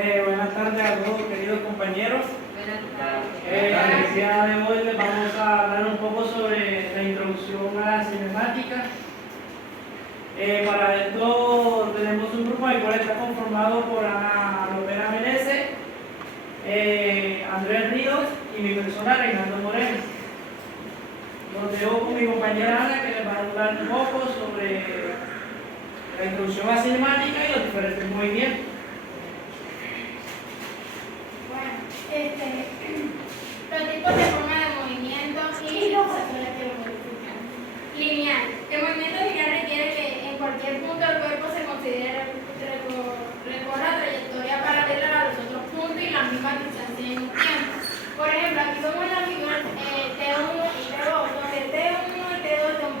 Buenas tardes a todos, queridos compañeros. Buenas tardes. El día de hoy les vamos a hablar un poco sobre la introducción a la cinemática. Para esto tenemos un grupo el cual está conformado por Ana Lopera Menezes, Andrés Ríos y mi persona Reinaldo Moreno. Los dejo con mi compañera Ana, que les va a hablar un poco sobre la introducción a la cinemática y los diferentes movimientos. Los tipos de forma de movimiento y los factores que lo modifican. Lineal. El movimiento lineal requiere que en cualquier punto del cuerpo se considere recorra trayectoria paralela a los otros puntos y la misma distancia en un tiempo. Por ejemplo, aquí vemos la figura T1 y T2, donde T1 y T2 de un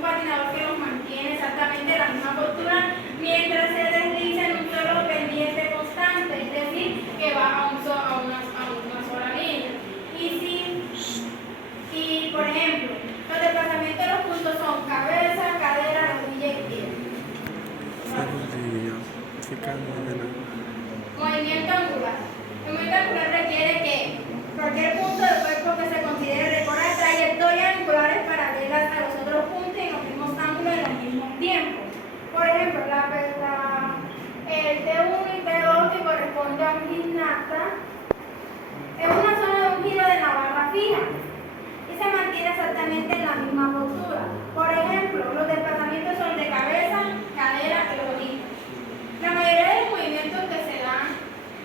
patinador que los mantiene exactamente en la misma postura mientras se desliza en un solo pendiente constante, es decir, que va a una sola línea. Y por ejemplo, los desplazamientos de los puntos son cabeza, cadera, rodilla y pie. Movimiento angular. El movimiento angular requiere que cualquier punto del cuerpo que se considere recorra trayectorias angulares paralelas a los otros puntos y en los mismos ángulos en el mismo tiempo. Por ejemplo, el T1 y T2 que corresponde a un gimnasta es una zona de un giro de la barra fija y se mantiene exactamente en la misma postura. Por ejemplo, los desplazamientos son de cabeza, cadera y rodilla. La mayoría de los movimientos que se dan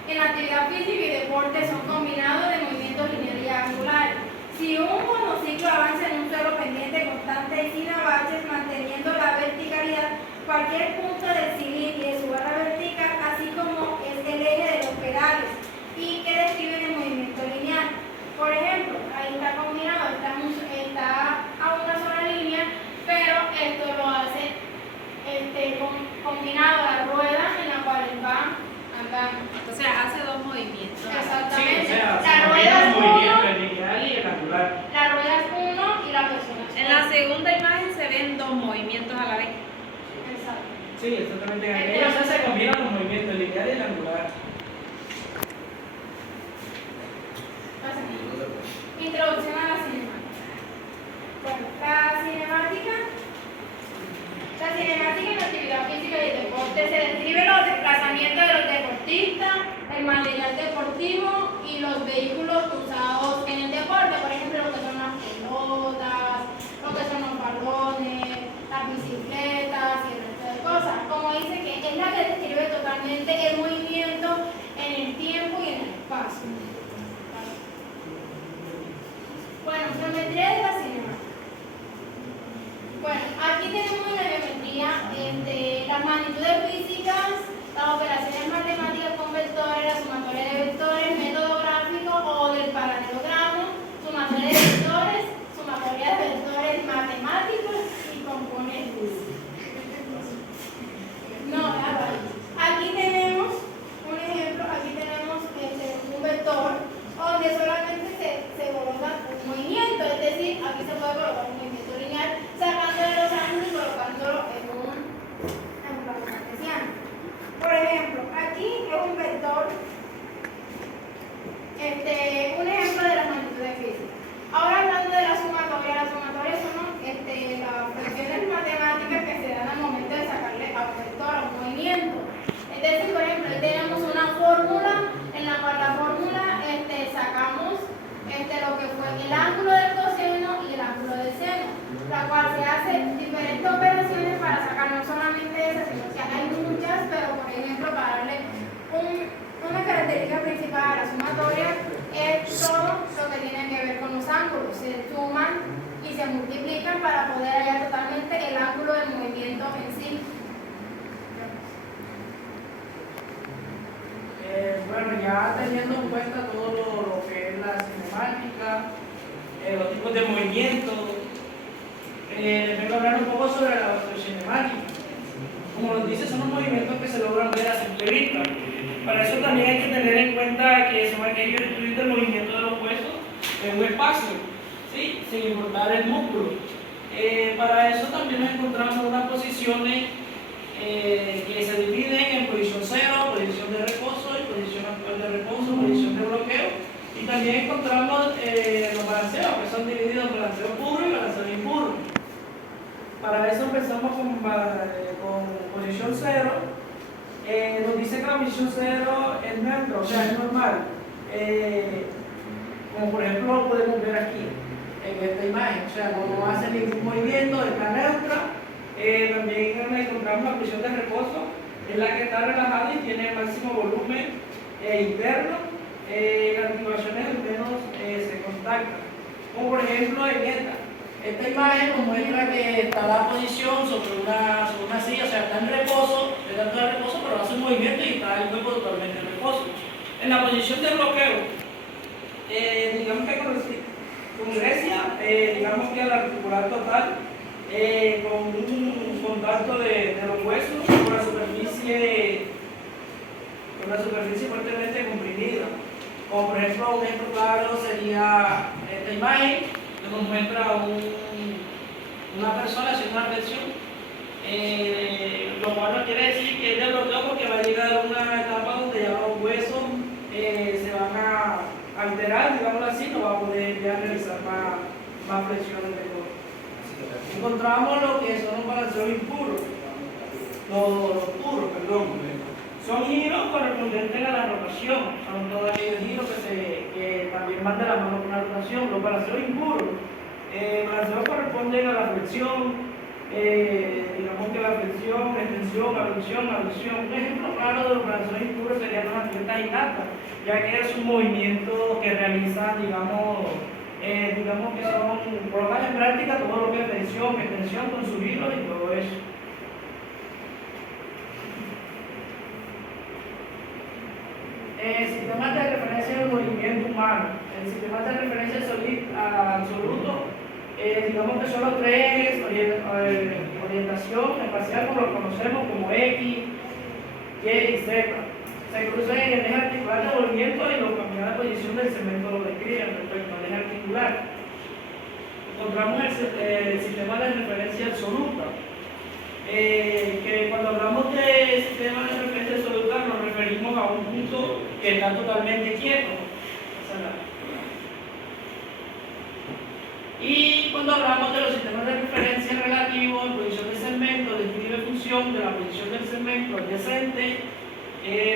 en la actividad física y deporte son combinados de movimientos lineales y angulares. Si un monociclo avanza en un solo pendiente constante y sin avances, manteniendo la verticalidad, cualquier punto del cilindro y de su barra vertical, así como es el eje de los pedales, y que describen el movimiento lineal. Por ejemplo, ahí está combinado, está a una sola línea, pero esto lo hace combinado a la rueda en la cual él va andando. O sea, hace dos movimientos. Exactamente. Sí, o sea, La rueda es el movimiento, uno, el lineal y el angular. la rueda es uno y la persona es En otra. la segunda imagen se ven dos movimientos a la vez. Exacto. Sí, exactamente. En aquella se combinan los movimientos, el lineal y el angular. Introducción a la cinemática. Bueno, la cinemática en la actividad física y el deporte se describe los desplazamientos de los deportistas, el material deportivo y los vehículos usados en el deporte, por ejemplo, lo que son las pelotas, lo que son los balones, las bicicletas y el resto de cosas. Como dice que es la que describe totalmente el movimiento en el tiempo y en el espacio. Bueno, geometría de la cinemática. Bueno, aquí tenemos la geometría de las magnitudes físicas, las operaciones matemáticas con vectores, la sumatoria de vectores, método gráfico o del paralelogramo, sumatoria de vectores matemáticos y componentes. Aquí tenemos un ejemplo, aquí tenemos un vector donde solamente se coloca un movimiento, es decir, aquí se puede colocar un movimiento lineal sacándole los ángulos y colocándolo en un plano cartesiano. Por ejemplo, aquí es un vector, un ejemplo de las magnitudes físicas. Ahora hablando de la sumatoria son las funciones matemáticas que se dan al momento de sacarle a un vector a un movimiento. Es decir, por ejemplo, ahí tenemos una fórmula en la cual la fórmula sacamos lo que fue el ángulo del coseno y el ángulo del seno, la cual se hace diferentes operaciones para sacar no solamente esas, sino que hay muchas, pero por ejemplo para darle una característica principal a la sumatoria es todo lo que tiene que ver con los ángulos, se suman y se multiplican para poder hallar totalmente el ángulo del movimiento en sí. Bueno, ya teniendo en cuenta todo lo que es la cinemática, los tipos de movimientos, vengo a hablar un poco sobre la cinemática. Como nos dice, son los movimientos que se logran ver a simple vista. Para eso también hay que tener en cuenta que son aquellos estudios del movimiento de los huesos en un espacio, ¿sí? Sin importar el músculo. Para eso también nos encontramos unas posiciones que se dividen en posición cero, posición de reposo y posición también encontramos los balanceos, que son divididos en balanceo puro y balanceo impuro. Para eso empezamos con posición cero. Nos dice que la posición cero es neutra, o sea, es normal. Como por ejemplo lo podemos ver aquí, en esta imagen. O sea, no hace ningún movimiento, está neutra. También encontramos la posición de reposo, es la que está relajada y tiene el máximo volumen interno. Las articulaciones al menos se contactan. Como por ejemplo en esta imagen nos muestra que está la posición sobre una silla, o sea, está en reposo, pero hace un movimiento y está el cuerpo totalmente en reposo. En la posición de bloqueo, digamos que con Grecia, digamos que al articular total, con un contacto de los huesos con la superficie fuertemente comprimida. Como por ejemplo, un ejemplo claro sería esta imagen, que nos muestra una persona haciendo una flexión, lo cual no quiere decir que es de bloqueo, porque va a llegar a una etapa donde ya los huesos se van a alterar, digámoslo así, no va a poder ya realizar más flexiones de cuerpo. Encontramos lo que son los balanceos impuros, los puros, perdón. Son giros correspondientes a la rotación, son todos aquellos giros que también van de la mano con la rotación. Los balanceos impuros, balanceos corresponden a la flexión, digamos que la flexión, extensión, abducción. Un ejemplo claro de los balanceos impuros serían los atletas gimnastas, ya que es un movimiento que realizan, digamos que son, colocan en práctica todo lo que es flexión, extensión con sus giros y todo eso. Sistemas de referencia del movimiento humano. El sistema de referencia absoluto, digamos que son los tres ejes: orientación espacial, como lo conocemos como X, Y y Z. Se cruzan en el eje articular de movimiento y lo cambian de posición del segmento lo describen respecto al eje articular. Encontramos el sistema de referencia absoluta. Que cuando hablamos de sistema de referencia absoluta nos referimos a un punto que está totalmente quieto. Y cuando hablamos de los sistemas de referencia relativos en posición de segmento, describe función de la posición del segmento adyacente.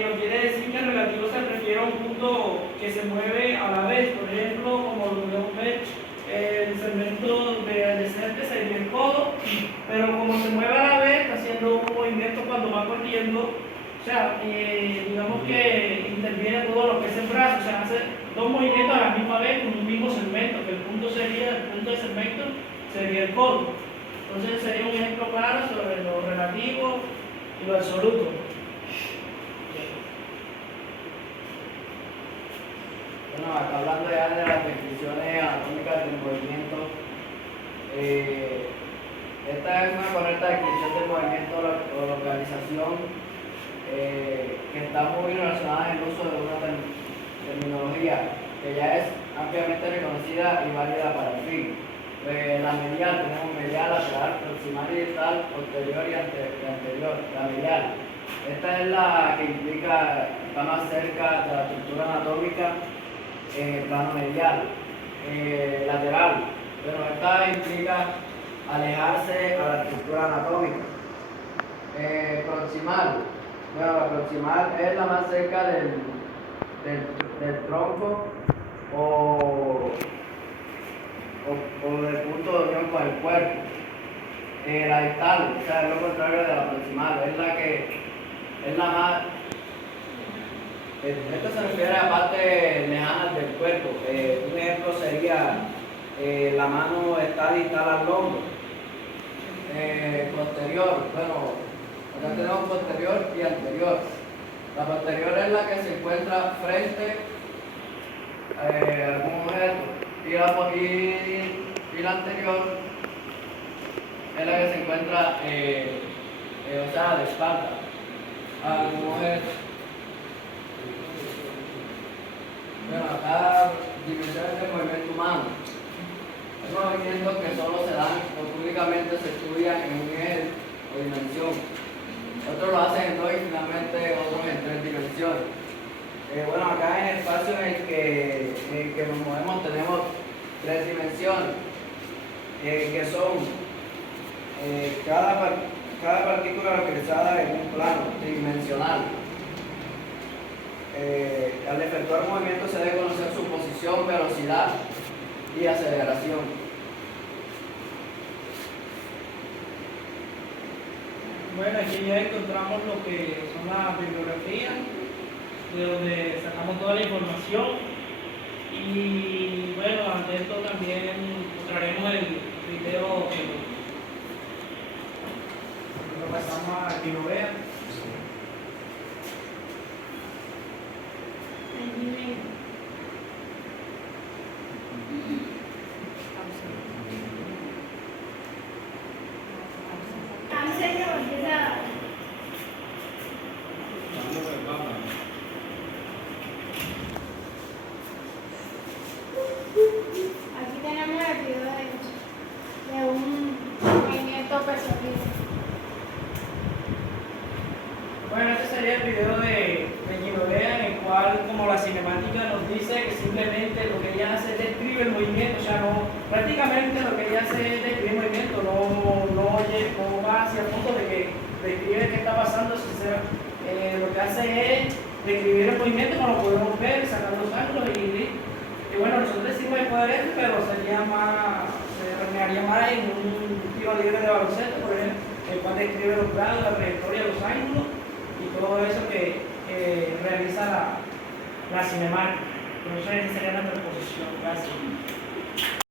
Nos quiere decir que el relativo se refiere a un punto que se mueve a la vez. Por ejemplo, como lo podemos ver, el segmento de adyacente sería el codo, pero como se mueve a la vez, está haciendo un movimiento cuando va corriendo, o sea, digamos que interviene todo lo que es el brazo, o sea, hace dos movimientos a la misma vez con un mismo segmento, que el punto de segmento sería el codo. Entonces sería un ejemplo claro sobre lo relativo y lo absoluto. Bueno, acá hablando ya de las definiciones anatómicas del movimiento, esta es una correcta descripción del movimiento o la organización que está muy relacionada en el uso de una terminología que ya es ampliamente reconocida y válida para el fin. La medial, tenemos medial, lateral, proximal y distal, posterior y anterior, la medial. Esta es la que implica, está más cerca de la estructura anatómica en el plano medial. Lateral, pero esta implica alejarse a la estructura anatómica. Proximal, bueno, la proximal es la más cerca del tronco o del punto de unión con el cuerpo. La distal, o sea, es lo contrario de la proximal, es la más. Esto se refiere a partes lejanas del cuerpo. Un ejemplo sería la mano está distal al hombro. Posterior, bueno, acá tenemos posterior y anterior. La posterior es la que se encuentra frente a algún objeto y la anterior es la que se encuentra, o sea, de espalda a algún objeto. Bueno, acá dimensiones del movimiento humano. Hay movimientos que solo se dan o únicamente se estudian en un eje o dimensión. Otros lo hacen en dos y finalmente otros en tres dimensiones. Bueno, acá en el espacio en el que nos movemos tenemos tres dimensiones, que son cada partícula localizada en un plano tridimensional. Al efectuar movimiento se debe conocer su posición, velocidad y aceleración. Bueno, aquí ya encontramos lo que son las bibliografías, de donde sacamos toda la información. Y bueno, ante esto también mostraremos el video que lo pasamos a que lo vean. Ah, señor, empieza. Aquí tenemos el video de un movimiento perseguido. Bueno, este sería el video de Ginolea, en el cual, como la cinemática nos dice, que simplemente lo que ella hace es describe el movimiento, o sea, no, prácticamente lo que ella hace es describir el movimiento, no va hacia el punto de que describe qué está pasando, lo que hace es describir el movimiento, como lo podemos ver, sacar los ángulos y bueno, nosotros decimos el poder esto, pero se reflejaría más en un tiro libre de baloncesto, por ejemplo, el cual describe los grados, la trayectoria, los ángulos y todo eso que realiza la cinemática. Entonces, esa sería nuestra exposición. Gracias.